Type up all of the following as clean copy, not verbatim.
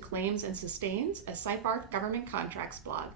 Claims and Sustains, a Sipar government contracts blog.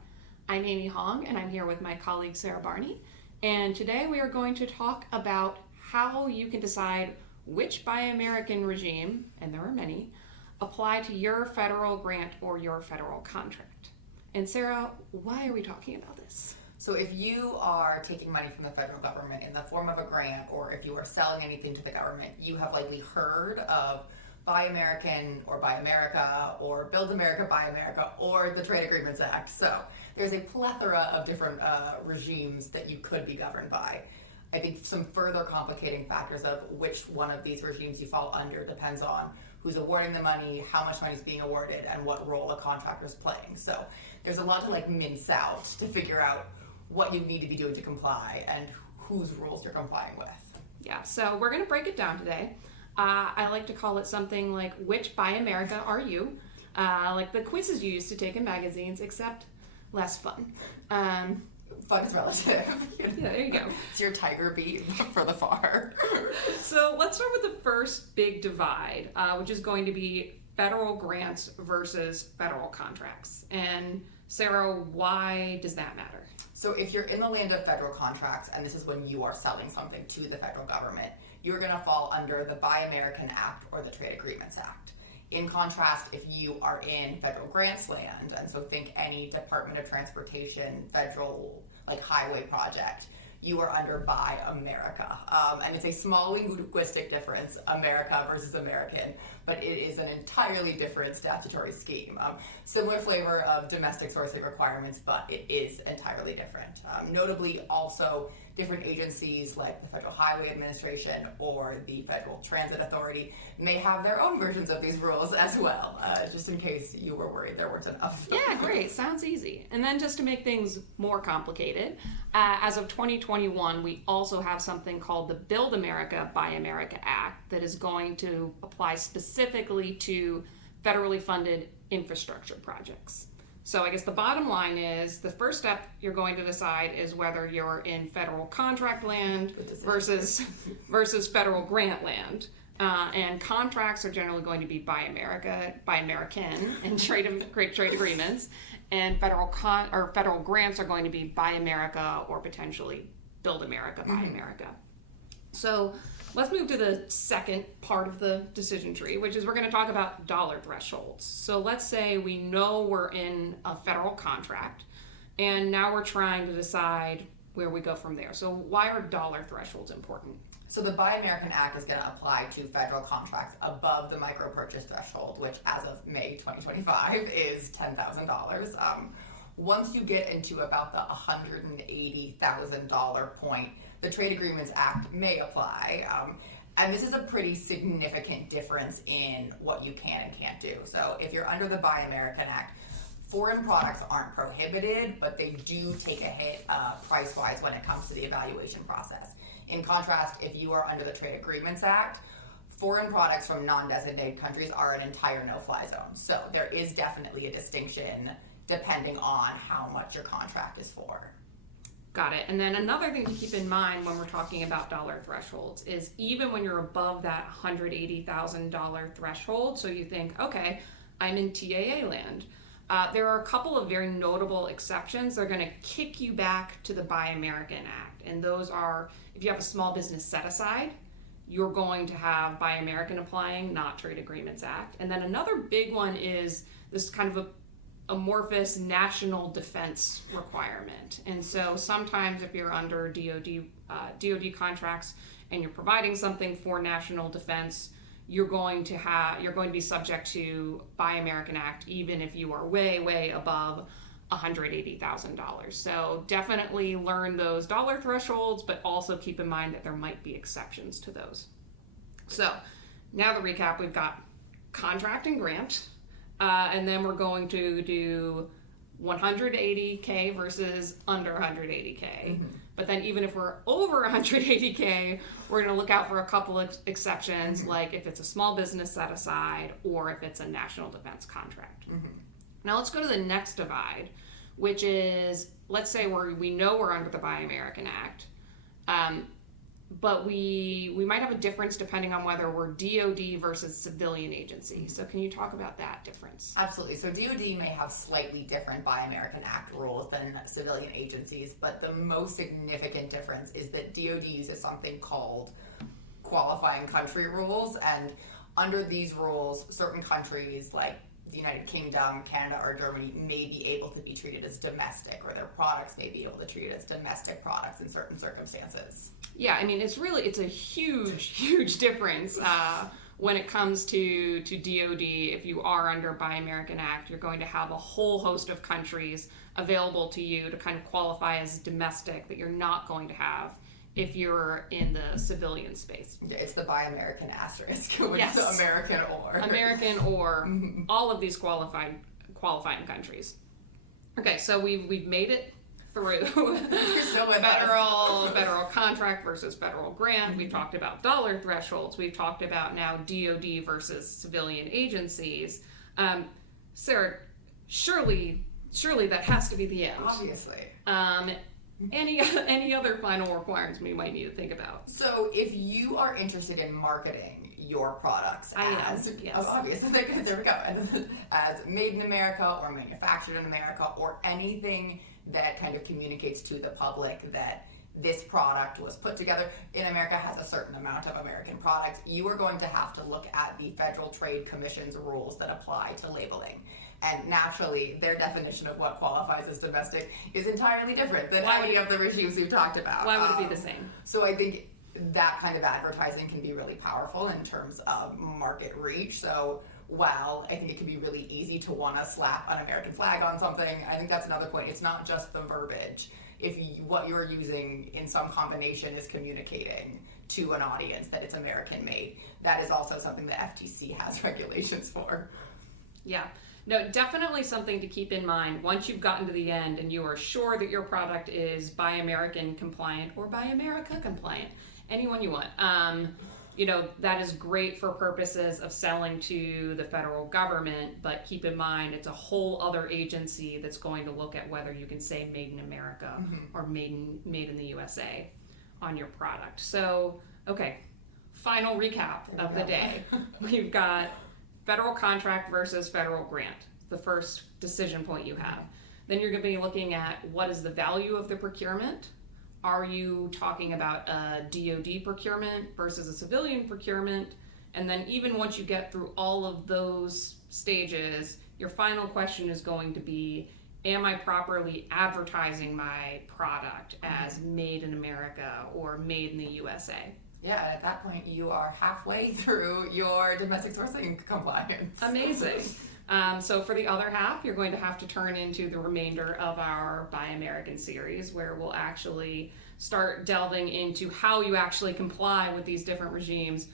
I'm Amy Hong, and I'm here with my colleague Sarah Barney. And today we are going to talk about how you can decide which Buy American regime, and there are many, apply to your federal grant or your federal contract. And Sarah, why are we talking about this? So if you are taking money from the federal government in the form of a grant, or if you are selling anything to the government, you have likely heard of Buy American or Buy America or Build America, Buy America, or the Trade Agreements Act. So there's a plethora of different regimes that you could be governed by. I think some further complicating factors of which one of these regimes you fall under depends on who's awarding the money, how much money is being awarded, and what role a contractor is playing. So there's a lot to mince out to figure out what you need to be doing to comply and whose rules you're complying with. Yeah, so we're going to break it down today. I like to call it something like, which Buy America are you? Like the quizzes you used to take in magazines, except less fun. Fun is relative. Yeah, there you go. It's your tiger beat for the far. So let's start with the first big divide, which is going to be federal grants versus federal contracts. And Sarah, why does that matter? So if you're in the land of federal contracts, and this is when you are selling something to the federal government, you're going to fall under the Buy American Act or the Trade Agreements Act. In contrast, if you are in federal grants land, and so think any Department of Transportation, federal highway project, you are under Buy America. And it's a small linguistic difference, America versus American, but it is an entirely different statutory scheme. Similar flavor of domestic sourcing requirements, but it is entirely different. Notably, also, different agencies like the Federal Highway Administration or the Federal Transit Authority may have their own versions of these rules as well, just in case you were worried there weren't enough. Yeah, great. Sounds easy. And then just to make things more complicated, as of 2021, we also have something called the Build America, Buy America Act that is going to apply specifically to federally funded infrastructure projects. So I guess the bottom line is the first step you're going to decide is whether you're in federal contract land versus federal grant land. And contracts are generally going to be Buy America, Buy American, and trade agreements. And federal grants are going to be Buy America or potentially Build America, Buy America. So let's move to the second part of the decision tree, which is we're going to talk about dollar thresholds. So let's say we know we're in a federal contract, and now we're trying to decide where we go from there. So why are dollar thresholds important? So the Buy American Act is going to apply to federal contracts above the micro purchase threshold, which as of May 2025 is $10,000. Once you get into about the $180,000 point, the Trade Agreements Act may apply. And this is a pretty significant difference in what you can and can't do. So if you're under the Buy American Act, foreign products aren't prohibited, but they do take a hit price-wise when it comes to the evaluation process. In contrast, if you are under the Trade Agreements Act, foreign products from non-designated countries are an entire no-fly zone. So there is definitely a distinction depending on how much your contract is for. Got it. And then another thing to keep in mind when we're talking about dollar thresholds is even when you're above that $180,000 threshold, so you think, okay, I'm in TAA land, there are a couple of very notable exceptions. They're going to kick you back to the Buy American Act. And those are, if you have a small business set aside, you're going to have Buy American applying, not Trade Agreements Act. And then another big one is this kind of a amorphous national defense requirement. And so sometimes if you're under DoD contracts and you're providing something for national defense, you're going to be subject to Buy American Act even if you are way above $180,000. So definitely learn those dollar thresholds, but also keep in mind that there might be exceptions to those. So now the recap, we've got contract and grant. And then we're going to do 180K versus under 180K. Mm-hmm. But then even if we're over 180K, we're going to look out for a couple of exceptions, mm-hmm. like if it's a small business set aside or if it's a national defense contract. Mm-hmm. Now let's go to the next divide, which is, let's say we know we're under the Buy American Act, but we might have a difference depending on whether we're DoD versus civilian agency. So can you talk about that difference? Absolutely. So DoD may have slightly different Buy American Act rules than civilian agencies, but the most significant difference is that DoD uses something called qualifying country rules, and under these rules, certain countries like the United Kingdom, Canada, or Germany may be able to be treated as domestic, or their products may be able to treat it as domestic products in certain circumstances. Yeah, I mean, it's a huge difference when it comes to DoD. If you are under Buy American Act, you're going to have a whole host of countries available to you to kind of qualify as domestic that you're not going to have if you're in the civilian space. It's the Buy American asterisk, which Yes. is American or. American or all of these qualifying countries. Okay, so we've made it through Still with us. federal contract versus federal grant. We've talked about dollar thresholds. We've talked about now DoD versus civilian agencies. Sarah, surely that has to be the end. Obviously. Any other final requirements we might need to think about? So if you are interested in marketing your products as, yes. obviously, there we go, as made in America or manufactured in America, or anything that kind of communicates to the public that this product was put together in America, has a certain amount of American products, you are going to have to look at the Federal Trade Commission's rules that apply to labeling. And naturally, their definition of what qualifies as domestic is entirely different than any of the regimes we've talked about. Why would it be the same? So I think that kind of advertising can be really powerful in terms of market reach. So while I think it can be really easy to want to slap an American flag on something, I think that's another point. It's not just the verbiage. If what you're using in some combination is communicating to an audience that it's American made, that is also something the FTC has regulations for. Yeah. No, definitely something to keep in mind once you've gotten to the end and you are sure that your product is Buy American compliant or Buy America compliant, anyone you want. That is great for purposes of selling to the federal government, but keep in mind it's a whole other agency that's going to look at whether you can say Made in America or made in the USA on your product. So, okay, final recap of the day. We've got federal contract versus federal grant, the first decision point you have. Then you're going to be looking at what is the value of the procurement. Are you talking about a DoD procurement versus a civilian procurement? And then even once you get through all of those stages, your final question is going to be, am I properly advertising my product as made in America or made in the USA? Yeah, and at that point, you are halfway through your domestic sourcing compliance. Amazing. So for the other half, you're going to have to turn into the remainder of our Buy American series, where we'll actually start delving into how you actually comply with these different regimes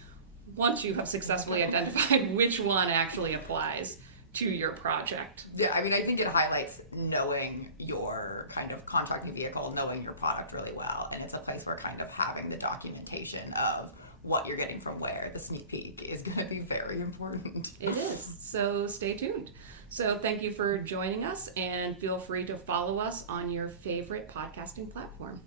once you have successfully identified which one actually applies to your project. Yeah, I mean, I think it highlights knowing your kind of contracting vehicle, knowing your product really well, and it's a place where kind of having the documentation of what you're getting from where, the sneak peek, is going to be very important. It is, so stay tuned. So thank you for joining us, and feel free to follow us on your favorite podcasting platform.